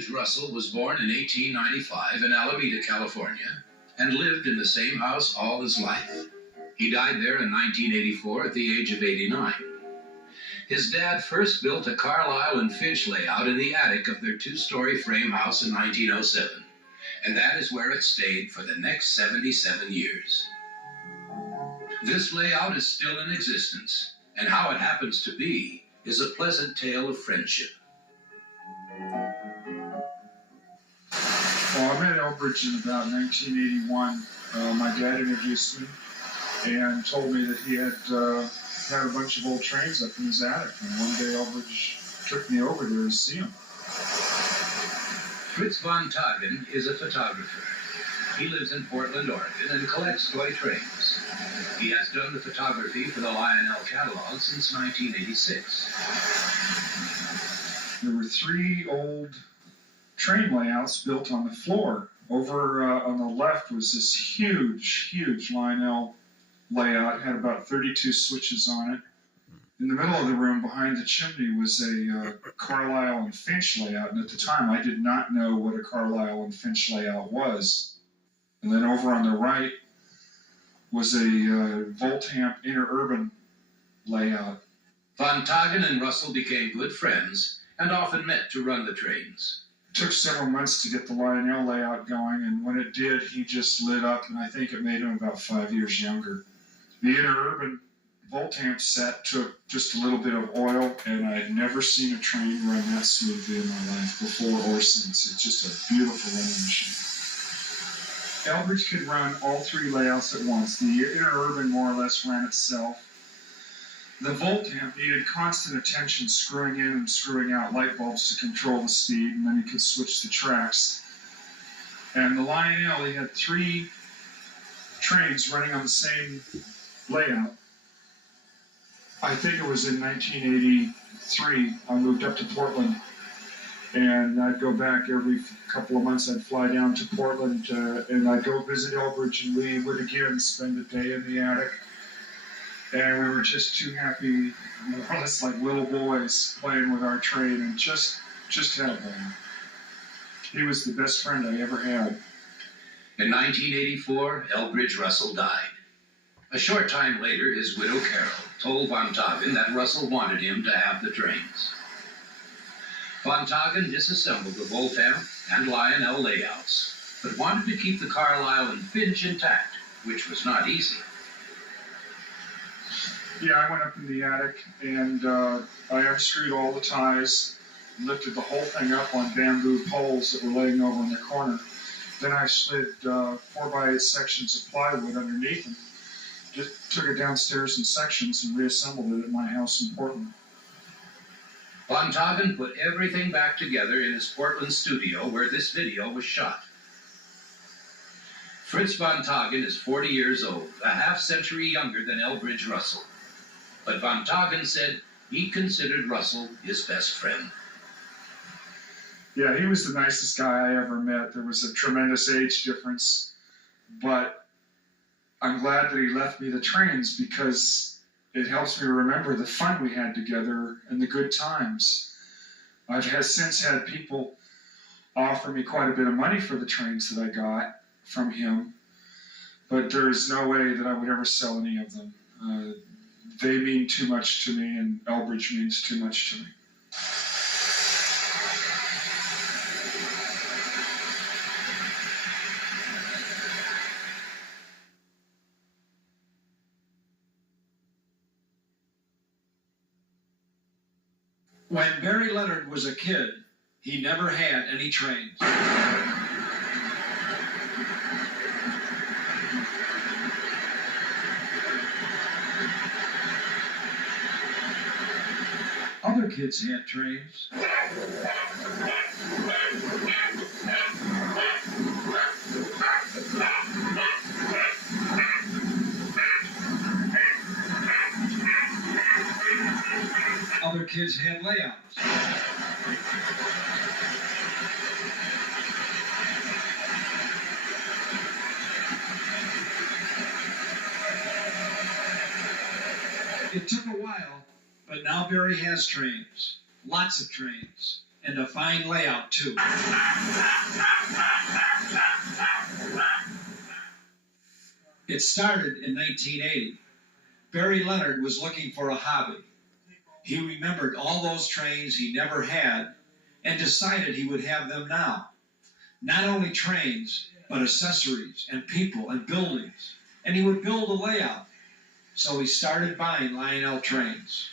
Elbridge Russell was born in 1895 in Alameda, California, and lived in the same house all his life. He died there in 1984 at the age of 89. His dad first built a Carlisle and Finch layout in the attic of their two-story frame house in 1907, and that is where it stayed for the next 77 years. This layout is still in existence, and how it happens to be is a pleasant tale of friendship. Well, I met Elbridge in about 1981. My dad introduced me and told me that he had had a bunch of old trains up in his attic. And one day Elbridge took me over there to see him. Fritz von Tagen is a photographer. He lives in Portland, Oregon, and collects toy trains. He has done the photography for the Lionel catalog since 1986. There were 3 old train layouts built on the floor. Over on the left was this huge Lionel layout. It had about 32 switches on it. In the middle of the room behind the chimney was a Carlisle and Finch layout, and at the time I did not know what a Carlisle and Finch layout was. And then over on the right was a Voltamp Interurban layout. Von Tagen and Russell became good friends and often met to run the trains. It took several months to get the Lionel layout going, and when it did, he just lit up, and I think it made him about 5 years younger. The Interurban Voltamp set took just a little bit of oil, and I'd never seen a train run that smoothly in my life before or since. It's just a beautiful running machine. Elbridge could run all 3 layouts at once. The Interurban more or less ran itself. The Voltamp needed constant attention, screwing in and screwing out light bulbs to control the speed, and then he could switch the tracks. And the Lionel, he had 3 trains running on the same layout. I think it was in 1983, I moved up to Portland, and I'd go back every couple of months. I'd fly down to Portland, and I'd go visit Elbridge, and we would again spend a day in the attic. And we were just too happy, more or less like little boys playing with our train, and just had fun. He was the best friend I ever had. In 1984, Elbridge Russell died. A short time later, his widow Carol told von Tagen that Russell wanted him to have the trains. Von Tagen disassembled the Voltamp and Lionel layouts, but wanted to keep the Carlisle and Finch intact, which was not easy. Yeah, I went up in the attic, and I unscrewed all the ties, lifted the whole thing up on bamboo poles that were laying over in the corner. Then I slid 4x8 sections of plywood underneath them. Just took it downstairs in sections and reassembled it at my house in Portland. Von Tagen put everything back together in his Portland studio where this video was shot. Fritz von Tagen is 40 years old, a half-century younger than Elbridge Russell. But von Tagen said he considered Russell his best friend. Yeah, he was the nicest guy I ever met. There was a tremendous age difference, but I'm glad that he left me the trains because it helps me remember the fun we had together and the good times. I've since had people offer me quite a bit of money for the trains that I got from him, but there's no way that I would ever sell any of them. They mean too much to me, and Elbridge means too much to me. When Barry Leonard was a kid, he never had any trains. Other kids had trains. Other kids had layouts. It took a while, but now Barry has trains. Lots of trains. and a fine layout too. It started in 1980. Barry Leonard was looking for a hobby. He remembered all those trains he never had and decided he would have them now. Not only trains, but accessories and people and buildings. And he would build a layout. So he started buying Lionel trains.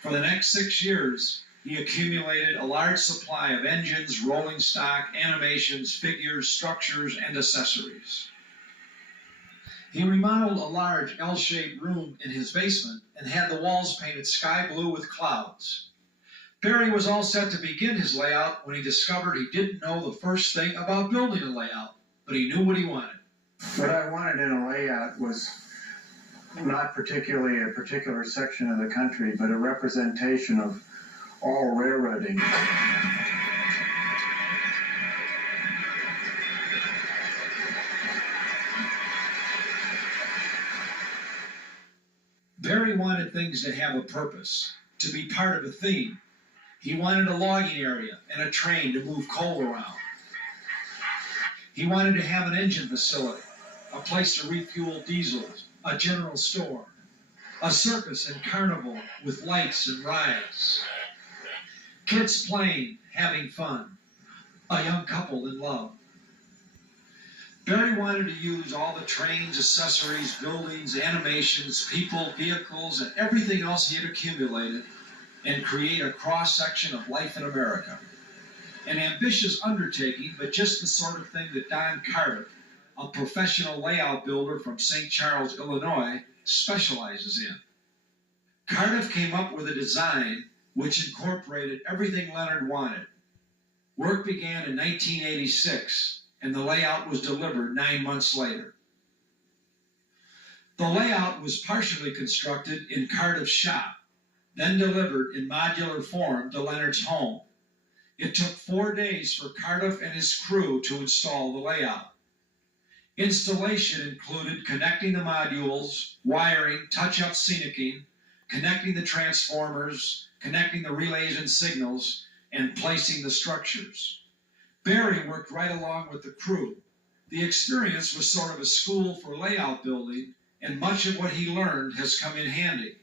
For the next 6 years, he accumulated a large supply of engines, rolling stock, animations, figures, structures, and accessories. He remodeled a large L-shaped room in his basement and had the walls painted sky blue with clouds. Barry was all set to begin his layout when he discovered he didn't know the first thing about building a layout, but he knew what he wanted. What I wanted in a layout was not particularly a particular section of the country, but a representation of all railroading. Barry wanted things to have a purpose, to be part of a theme. He wanted a logging area and a train to move coal around. He wanted to have an engine facility, a place to refuel diesels, a general store, a circus and carnival with lights and rides, kids playing, having fun, a young couple in love. Barry wanted to use all the trains, accessories, buildings, animations, people, vehicles, and everything else he had accumulated and create a cross-section of life in America. An ambitious undertaking, but just the sort of thing that Don Cardiff, a professional layout builder from St. Charles, Illinois, specializes in. Cardiff came up with a design which incorporated everything Leonard wanted. Work began in 1986, and the layout was delivered 9 months later. The layout was partially constructed in Cardiff's shop, then delivered in modular form to Leonard's home. It took 4 days for Cardiff and his crew to install the layout. Installation included connecting the modules, wiring, touch-up scenicking, connecting the transformers, connecting the relays and signals, and placing the structures. Barry worked right along with the crew. The experience was sort of a school for layout building, and much of what he learned has come in handy.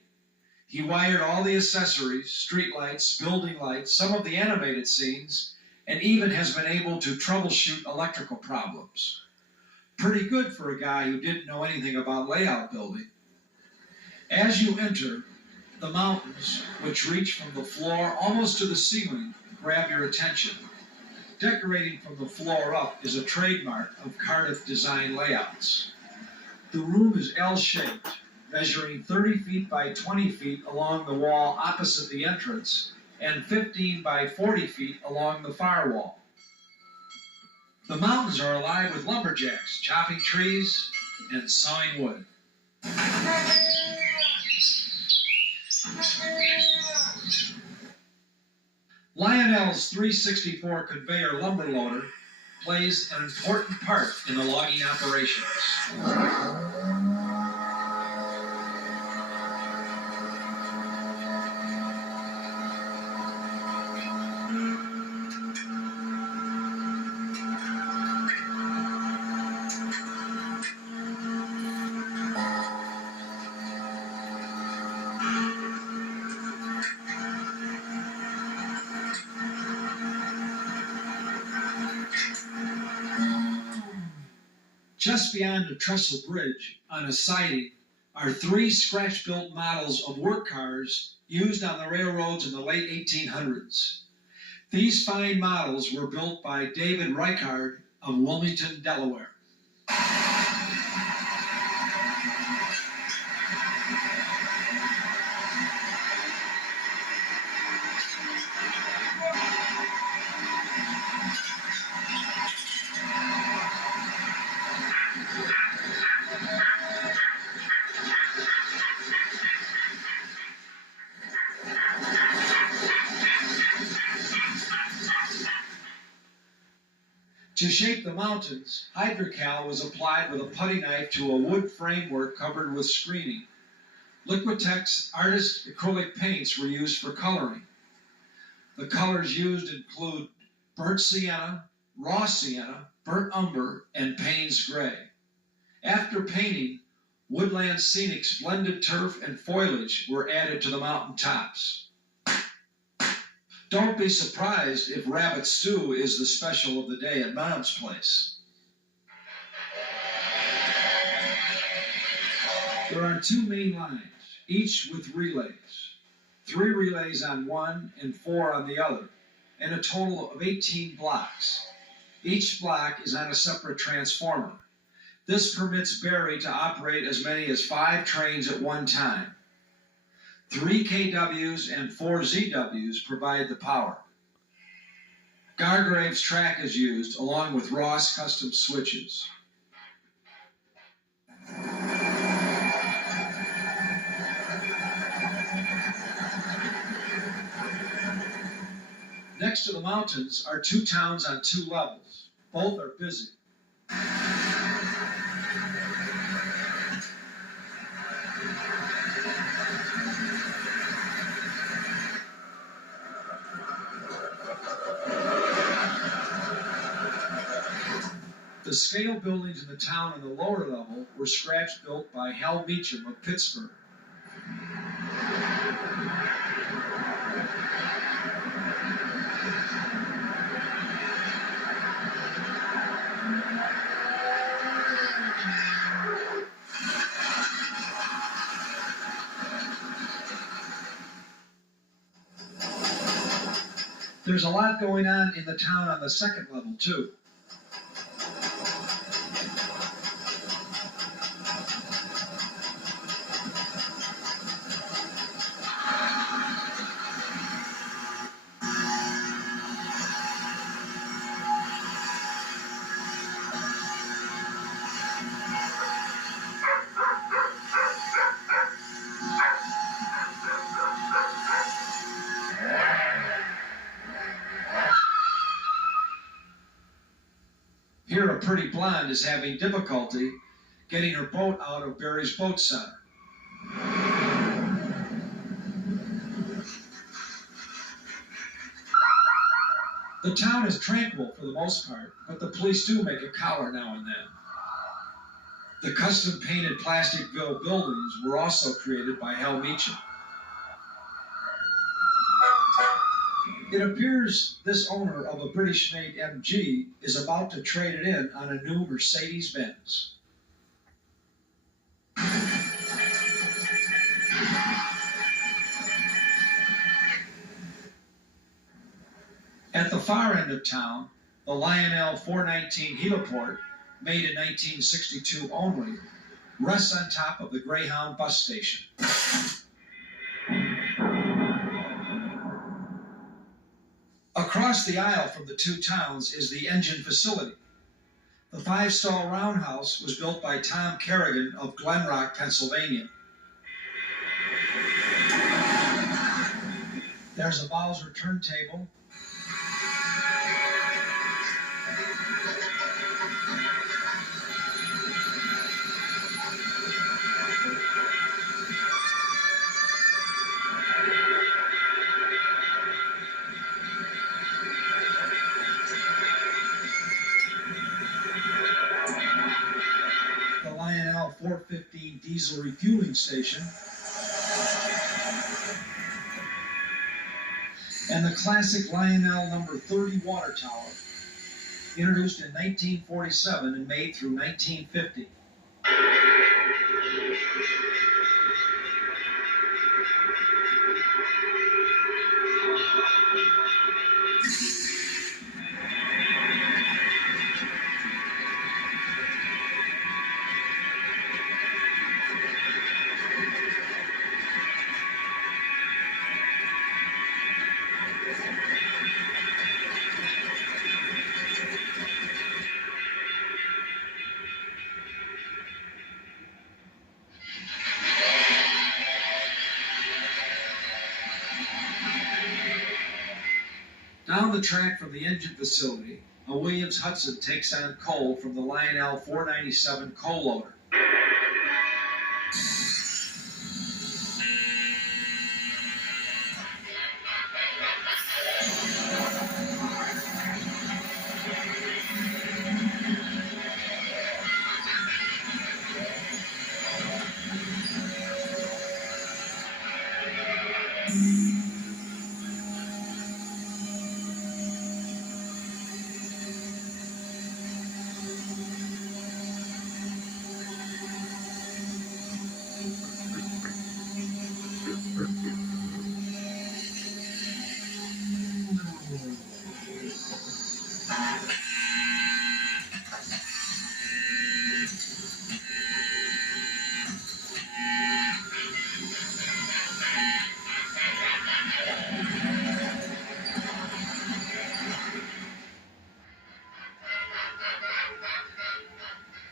He wired all the accessories, street lights, building lights, some of the animated scenes, and even has been able to troubleshoot electrical problems. Pretty good for a guy who didn't know anything about layout building. As you enter, the mountains, which reach from the floor almost to the ceiling, grab your attention. Decorating from the floor up is a trademark of Cardiff design layouts. The room is L-shaped, measuring 30 feet by 20 feet along the wall opposite the entrance and 15 by 40 feet along the far wall. The mountains are alive with lumberjacks, chopping trees and sawing wood. Lionel's 364 conveyor lumber loader plays an important part in the logging operations. Just beyond the trestle bridge on a siding are 3 scratch-built models of work cars used on the railroads in the late 1800s. These fine models were built by David Reichard of Wilmington, Delaware. To shape the mountains, Hydrocal was applied with a putty knife to a wood framework covered with screening. Liquitex artist acrylic paints were used for coloring. The colors used include burnt sienna, raw sienna, burnt umber, and Payne's gray. After painting, woodland scenics, blended turf, and foliage were added to the mountain tops. Don't be surprised if rabbit stew is the special of the day at Mom's place. There are 2 main lines, each with relays. 3 relays on one and 4 on the other, and a total of 18 blocks. Each block is on a separate transformer. This permits Barry to operate as many as 5 trains at one time. 3 KWs and 4 ZWs provide the power. Gargrave's track is used along with Ross custom switches. Next to the mountains are 2 towns on 2 levels. Both are busy. The scale buildings in the town on the lower level were scratch built by Hal Meacham of Pittsburgh. There's a lot going on in the town on the second level, too. Here, a pretty blonde is having difficulty getting her boat out of Barry's boat center. The town is tranquil for the most part, but the police do make a collar now and then. The custom painted Plasticville buildings were also created by Hal Meacham. It appears this owner of a British-made MG is about to trade it in on a new Mercedes-Benz. At the far end of town, the Lionel 419 heliport, made in 1962 only, rests on top of the Greyhound bus station. Across the aisle from the 2 towns is the engine facility. The 5-stall roundhouse was built by Tom Kerrigan of Glen Rock, Pennsylvania. There's a Bowser turntable. The Lionel 415 diesel refueling station, and the classic Lionel number 30 water tower, introduced in 1947 and made through 1950. Down the track from the engine facility, a Williams Hudson takes on coal from the Lionel 497 coal loader.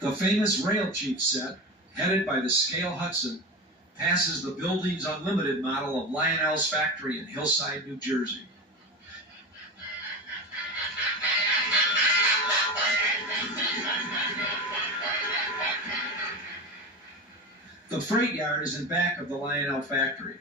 The famous Rail Chief set, headed by the Scale Hudson, passes the Buildings Unlimited model of Lionel's factory in Hillside, New Jersey. The freight yard is in back of the Lionel factory.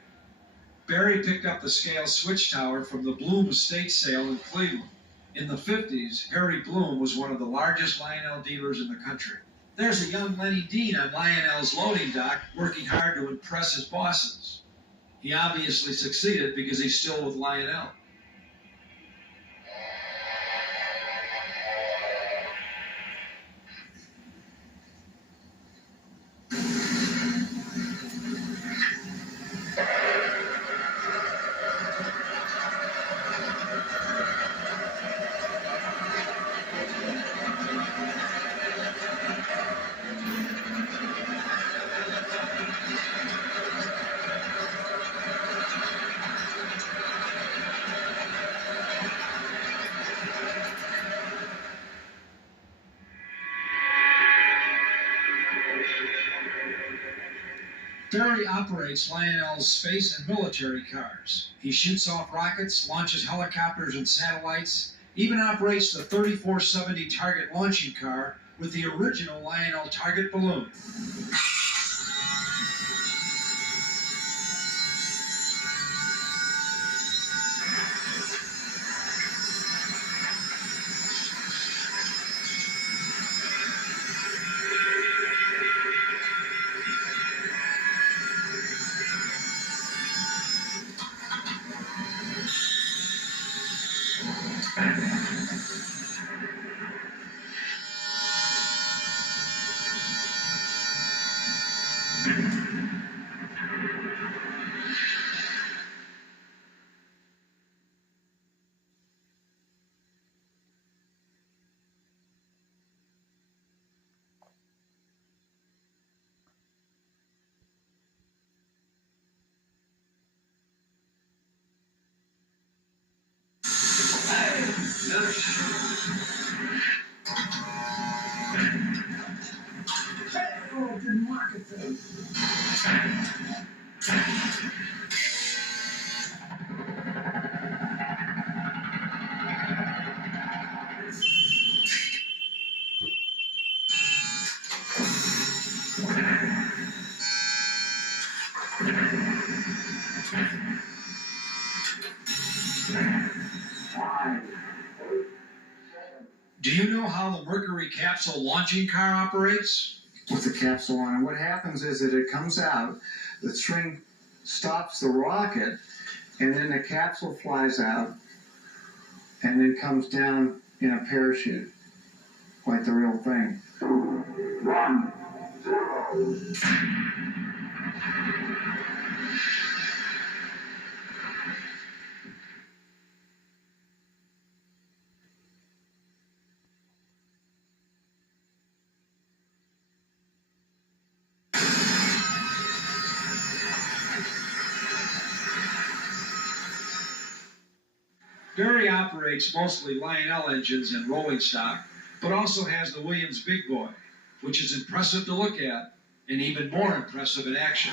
Barry picked up the Scale switch tower from the Bloom estate sale in Cleveland. In the 50s, Harry Bloom was one of the largest Lionel dealers in the country. There's a young Lenny Dean on Lionel's loading dock working hard to impress his bosses. He obviously succeeded because he's still with Lionel. Barry operates Lionel's space and military cars. He shoots off rockets, launches helicopters and satellites, even operates the 3470 Target launching car with the original Lionel Target balloon. Do you know how the Mercury capsule launching car operates? With the capsule on, and what happens is that it comes out, the string stops the rocket, and then the capsule flies out, and then comes down in a parachute, like the real thing. 2, 1, 0. Barry operates mostly Lionel engines and rolling stock, but also has the Williams Big Boy, which is impressive to look at and even more impressive in action.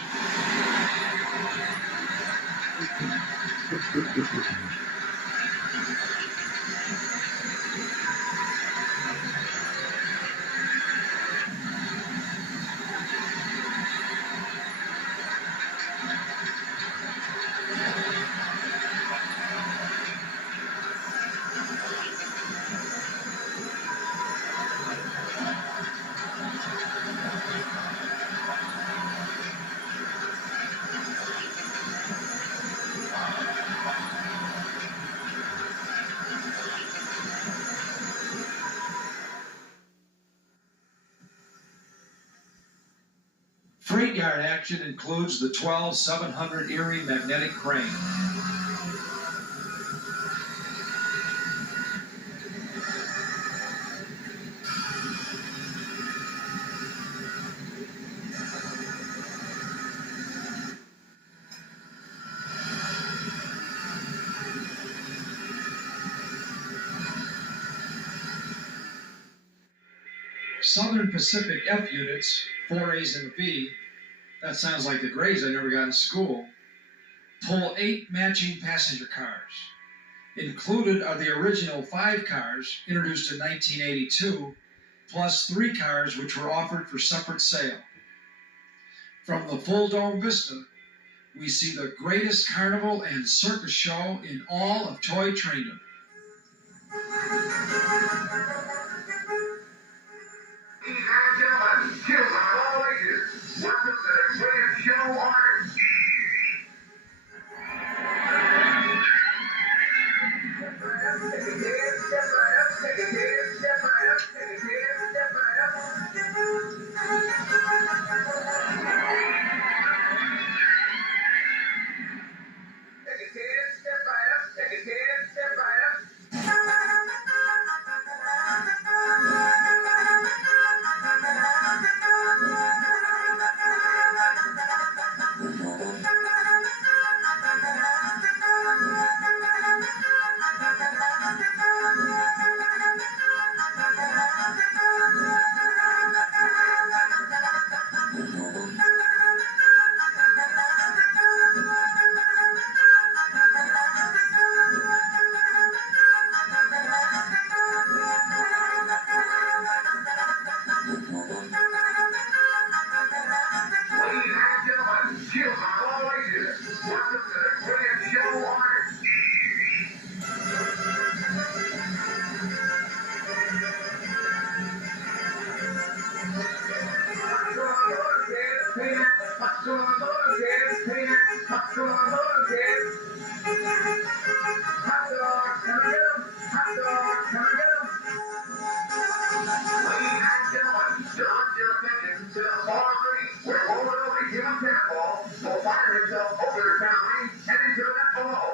Freight yard action includes the 12-700 Erie magnetic crane. Southern Pacific F units, 4As and a B, that sounds like the grades I never got in school, pull 8 matching passenger cars. Included are the original 5 cars, introduced in 1982, plus 3 cars which were offered for separate sale. From the full dome vista, we see the greatest carnival and circus show in all of toy traindom. Ladies and gentlemen, children of all ages, welcome to the greatest show on earth. Take a head, step right up, take a head, step right up, take a head, step right up. Take a head, step right up, take a head, step right up. Ladies and gentlemen, children of all ages, welcome to the greatest show on earth. What's going on, kids? Peanut. What's going on, kids? Peanut. What's going on, kids? Hot dog, can I get 'em? Hot dog, can I get 'em? Ladies and gentlemen, direct your attention to the far green, where Old Jim Cannonball will fire himself over the county and into the net below.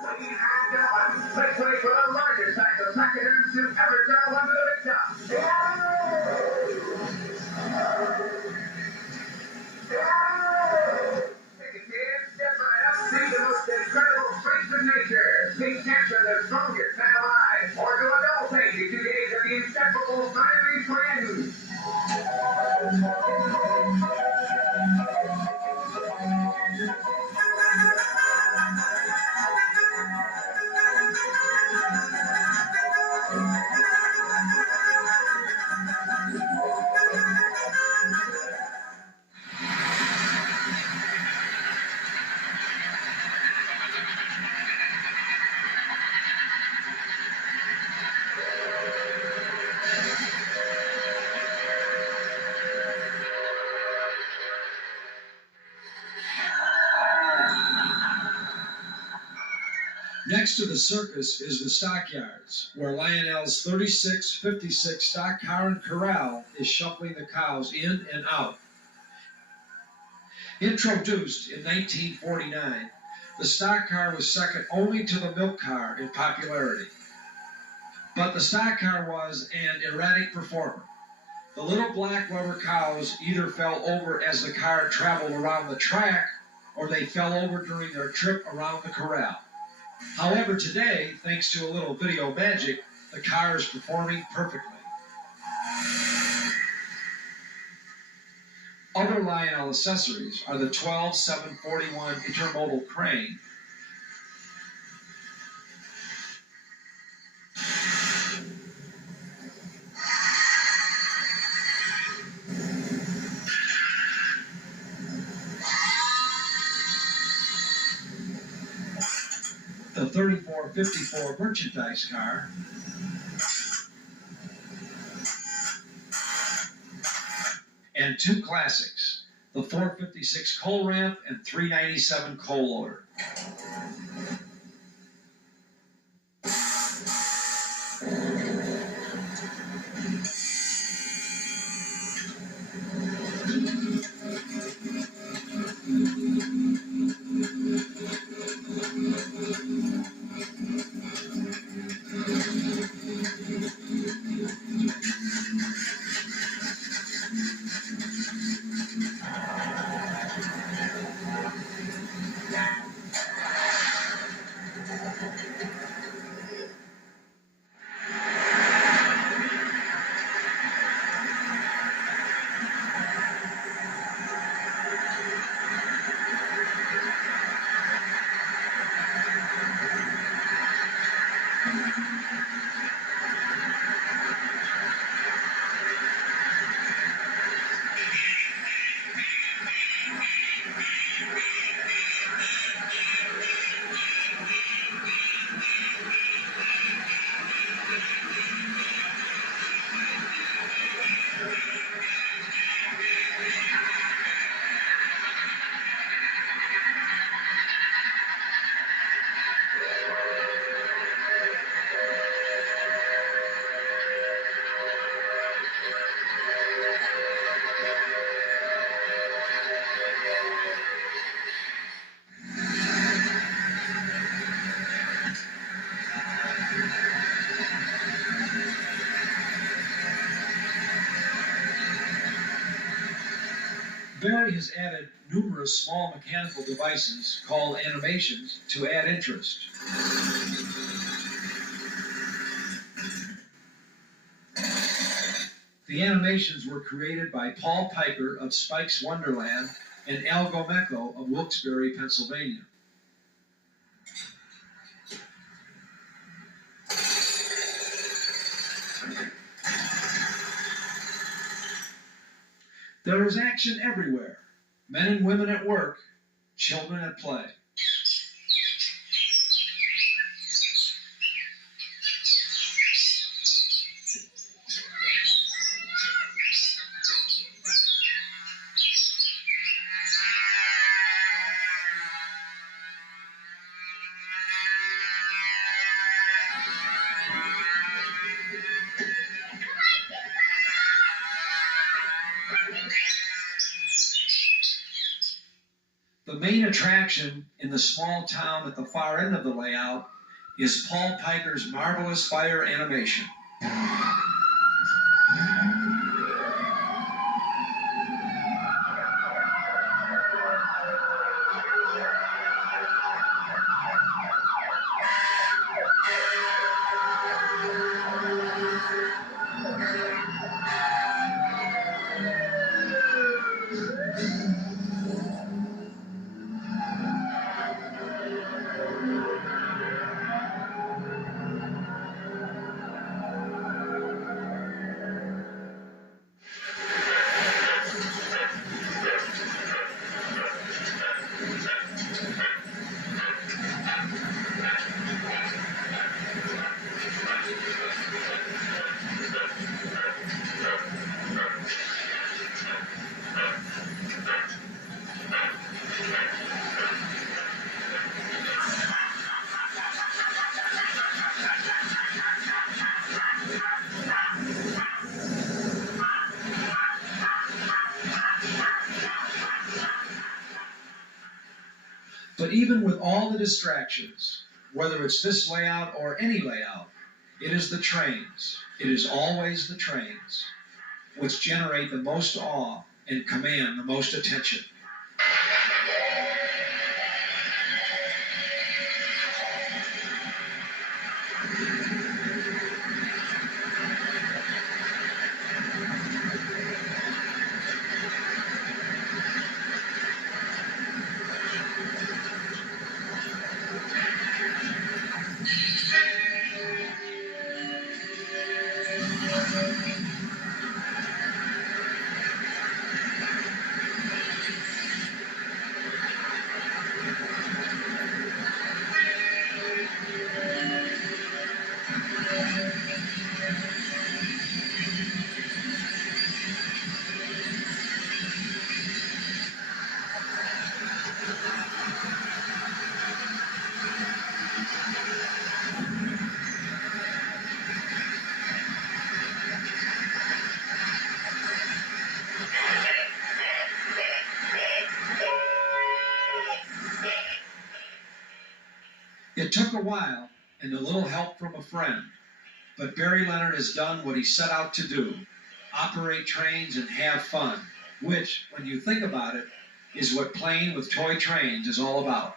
Ladies and gentlemen, make way for the largest type of mechanism to ever travel under the big top. Take a kid, step right up, see the most incredible freaks in nature. See cancer, the strongest man alive. Or do a double take in 2 days of the inseparable Siamese twins. Next to the circus is the stockyards, where Lionel's 3656 stock car and corral is shuffling the cows in and out. Introduced in 1949, the stock car was second only to the milk car in popularity. But the stock car was an erratic performer. The little black rubber cows either fell over as the car traveled around the track, or they fell over during their trip around the corral. However, today, thanks to a little video magic, the car is performing perfectly. Other Lionel accessories are the 12741 intermodal crane, the 3454 merchandise car, and 2 classics, the 456 coal ramp and 397 coal loader. Barry has added numerous small mechanical devices called animations to add interest. The animations were created by Paul Piker of Spike's Wonderland and Al Gomecko of Wilkes-Barre, Pennsylvania. There is action everywhere. Men and women at work, children at play. The main attraction in the small town at the far end of the layout is Paul Piker's marvelous fire animation. But even with all the distractions, whether it's this layout or any layout, it is the trains, it is always the trains, which generate the most awe and command the most attention. It took a while and a little help from a friend, but Barry Leonard has done what he set out to do, operate trains and have fun, which, when you think about it, is what playing with toy trains is all about.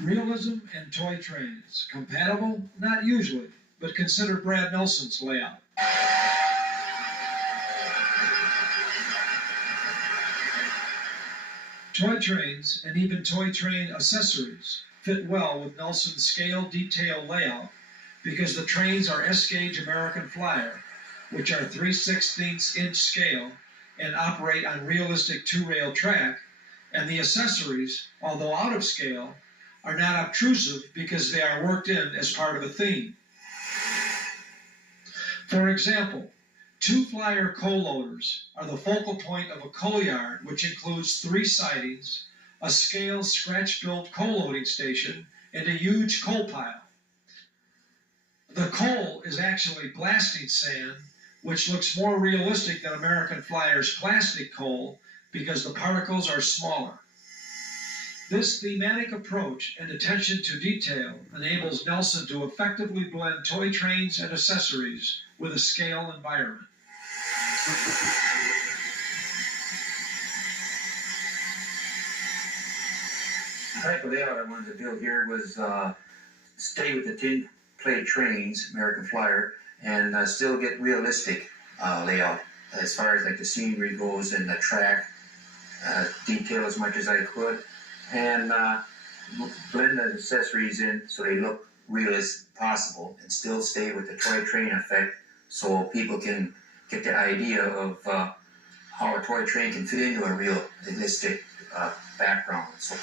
Realism and toy trains. Compatible? Not usually, but consider Brad Nelson's layout. Toy trains and even toy train accessories fit well with Nelson's scale detail layout because the trains are S-gauge American Flyer which are 3/16" scale and operate on realistic two-rail track, and the accessories, although out of scale, are not obtrusive because they are worked in as part of a theme. For example, two Flyer coal loaders are the focal point of a coal yard, which includes 3 sidings, a scale scratch-built coal loading station, and a huge coal pile. The coal is actually blasting sand, which looks more realistic than American Flyer's plastic coal because the particles are smaller. This thematic approach and attention to detail enables Nelson to effectively blend toy trains and accessories with a scale environment. The type of layout I wanted to build here was stay with the tin plate trains, American Flyer, and still get realistic layout as far as like the scenery goes and the track detail as much as I could, and blend the accessories in so they look real as possible and still stay with the toy train effect so people can get the idea of how a toy train can fit into a realistic background. So.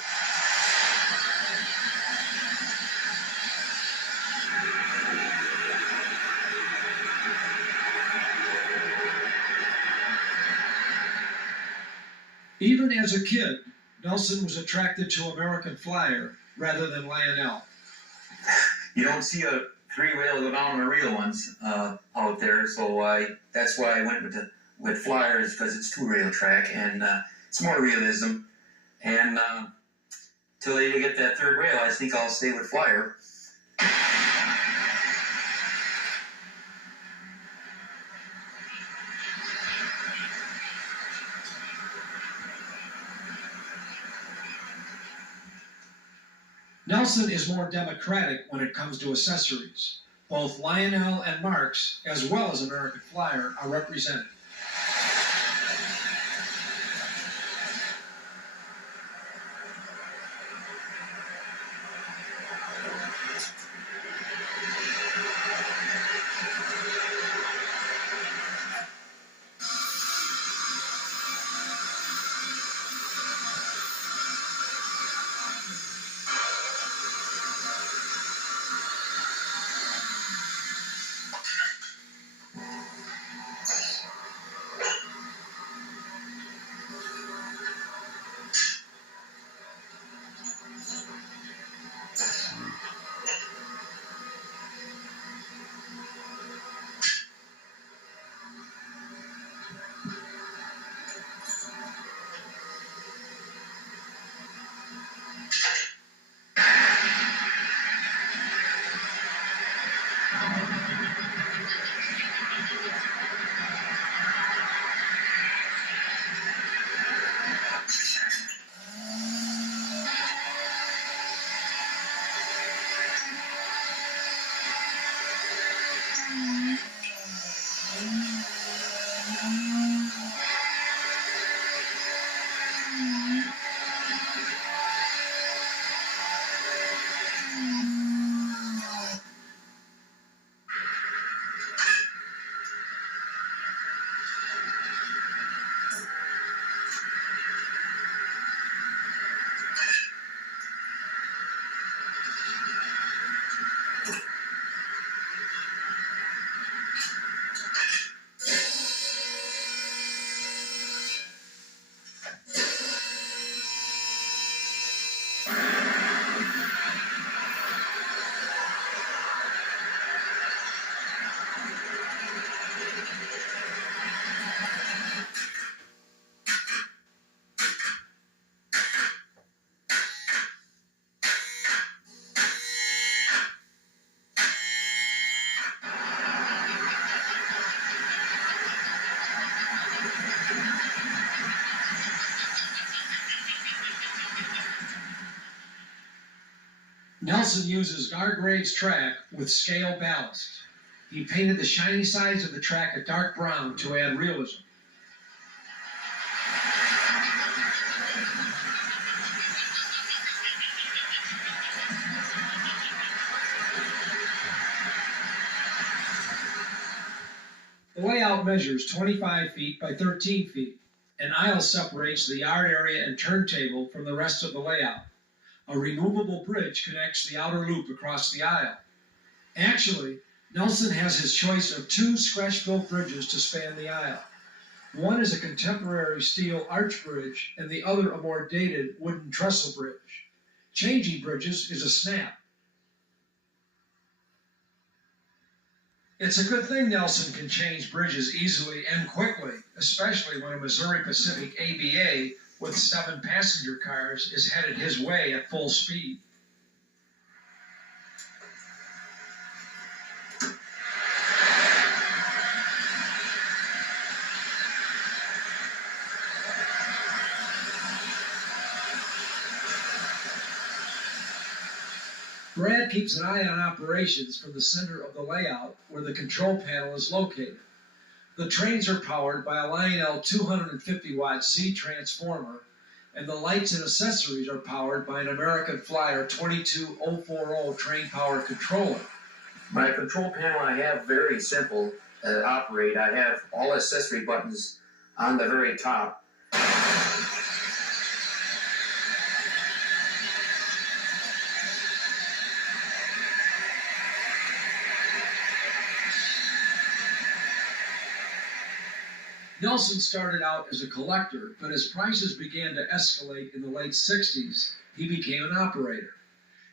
Even as a kid, Nelson was attracted to American Flyer rather than Lionel. You don't see a 3-rail go down the real ones out there, so that's why I went with Flyers, because it's 2-rail track and it's more realism. And till they get that 3rd rail, I think I'll stay with Flyer. Nelson is more democratic when it comes to accessories. Both Lionel and Marx, as well as American Flyer, are represented. Nelson uses Gargrave's track with scale ballast. He painted the shiny sides of the track a dark brown to add realism. The layout measures 25 feet by 13 feet. An aisle separates the yard area and turntable from the rest of the layout. A removable bridge connects the outer loop across the aisle. Actually, Nelson has his choice of 2 scratch-built bridges to span the aisle. One is a contemporary steel arch bridge, and the other a more dated wooden trestle bridge. Changing bridges is a snap. It's a good thing Nelson can change bridges easily and quickly, especially when a Missouri Pacific ABA with 7 passenger cars is headed his way at full speed. Brad keeps an eye on operations from the center of the layout where the control panel is located. The trains are powered by a Lionel 250-watt Z transformer, and the lights and accessories are powered by an American Flyer 22040 train power controller. My control panel I have very simple to operate. I have all accessory buttons on the very top. Nelson started out as a collector, but as prices began to escalate in the late 60s, he became an operator.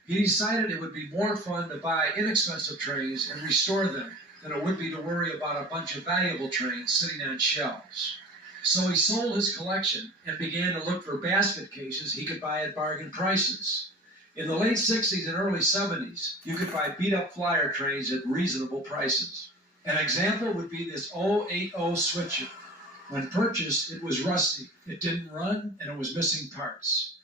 He decided it would be more fun to buy inexpensive trains and restore them than it would be to worry about a bunch of valuable trains sitting on shelves. So he sold his collection and began to look for basket cases he could buy at bargain prices. In the late 60s and early 70s, you could buy beat-up Flyer trains at reasonable prices. An example would be this 080 Switcher. When purchased, it was rusty, it didn't run, and it was missing parts.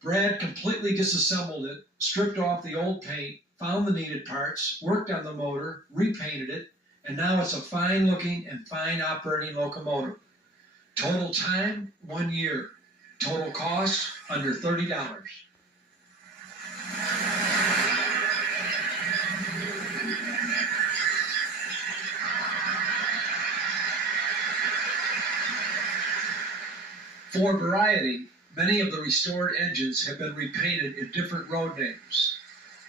Brad completely disassembled it, stripped off the old paint, found the needed parts, worked on the motor, repainted it, and now it's a fine-looking and fine-operating locomotive. Total time, 1 year. Total cost, under $30. For variety, many of the restored engines have been repainted in different road names.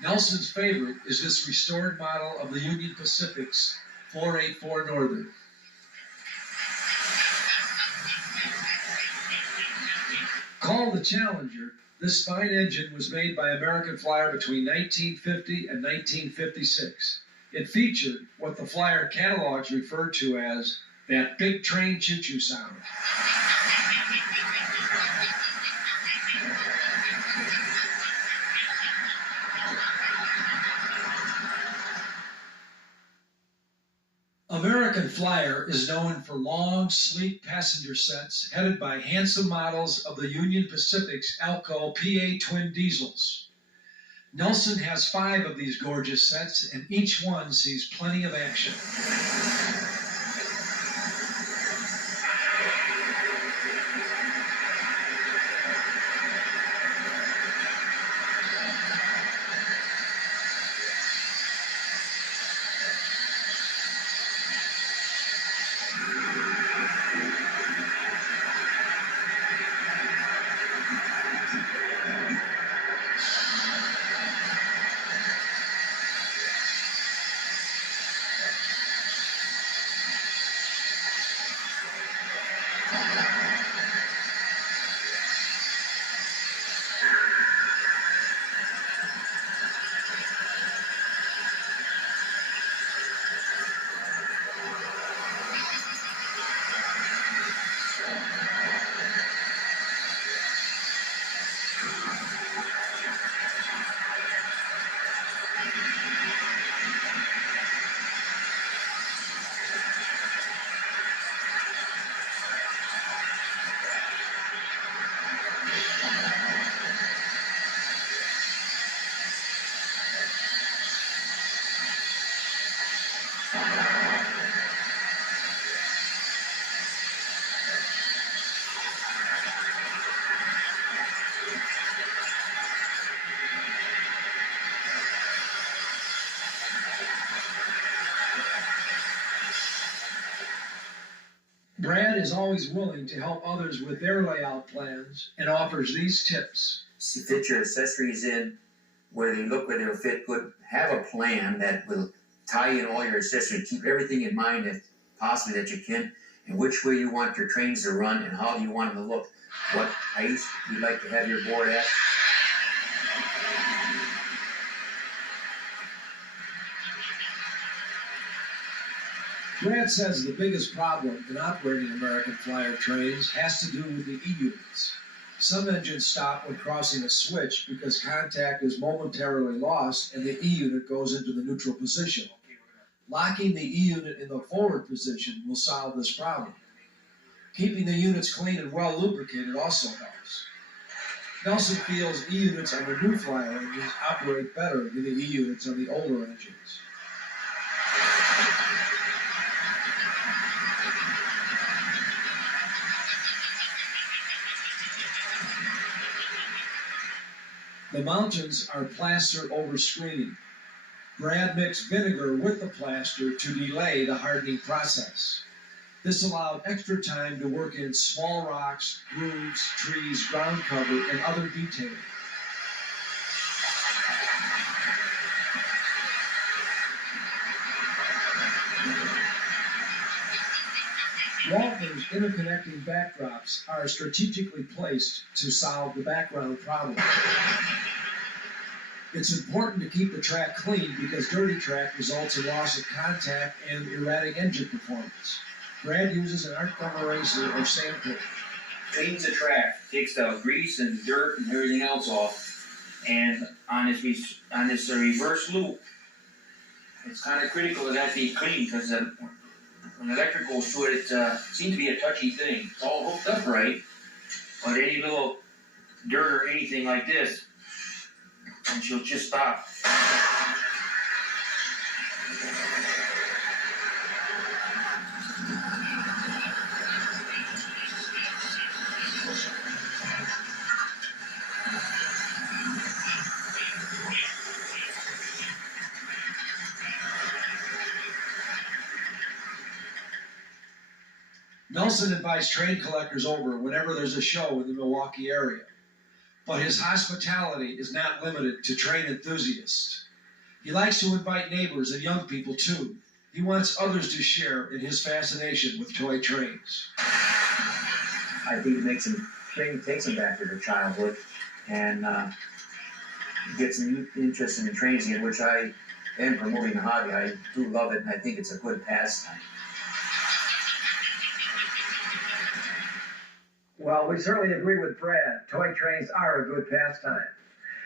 Nelson's favorite is this restored model of the Union Pacific's 484 Northern. Called the Challenger, this fine engine was made by American Flyer between 1950 and 1956. It featured what the Flyer catalogs referred to as that big train choo-choo sound. American Flyer is known for long, sleek passenger sets headed by handsome models of the Union Pacific's Alco PA twin diesels. Nelson has 5 of these gorgeous sets, and each one sees plenty of action. is always willing to help others with their layout plans and offers these tips. Fit your accessories in where they look where they'll fit good. Have a plan that will tie in all your accessories. Keep everything in mind if possibly that you can, and which way you want your trains to run and how you want them to look. What height you'd like to have your board at. Brad says the biggest problem in operating American Flyer trains has to do with the E-units. Some engines stop when crossing a switch because contact is momentarily lost and the E-unit goes into the neutral position. Locking the E-unit in the forward position will solve this problem. Keeping the units clean and well lubricated also helps. Nelson feels E-units on the new Flyer engines operate better than the E-units on the older engines. The mountains are plastered over screening. Brad mixed vinegar with the plaster to delay the hardening process. This allowed extra time to work in small rocks, grooves, trees, ground cover, and other detailing. Walther's interconnecting backdrops are strategically placed to solve the background problem. It's important to keep the track clean because dirty track results in loss of contact and erratic engine performance. Brad uses an arc gum eraser or sandpaper. Cleans the track, takes the grease and dirt and everything else off, and on this reverse loop, it's kind of critical that that be clean because when electric goes through it, it seems to be a touchy thing. It's all hooked up right, but any little dirt or anything like this, and she'll just stop. Nelson invites train collectors over whenever there's a show in the Milwaukee area. But his hospitality is not limited to train enthusiasts. He likes to invite neighbors and young people too. He wants others to share in his fascination with toy trains. I think it takes them back to their childhood and gets them interested in trains again, which I am promoting the hobby. I do love it, and I think it's a good pastime. Well, we certainly agree with Brad. Toy trains are a good pastime.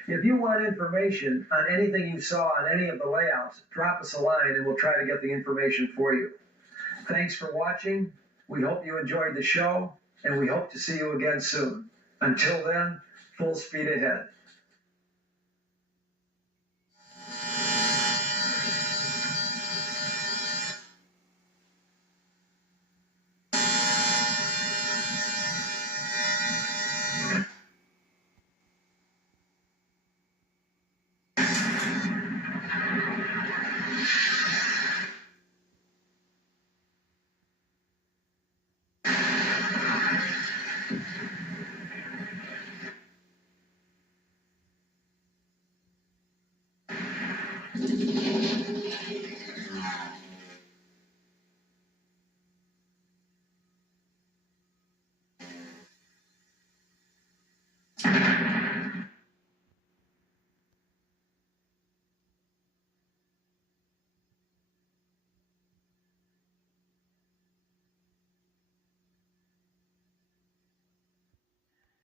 If you want information on anything you saw on any of the layouts, drop us a line and we'll try to get the information for you. Thanks for watching. We hope you enjoyed the show, and we hope to see you again soon. Until then, full speed ahead.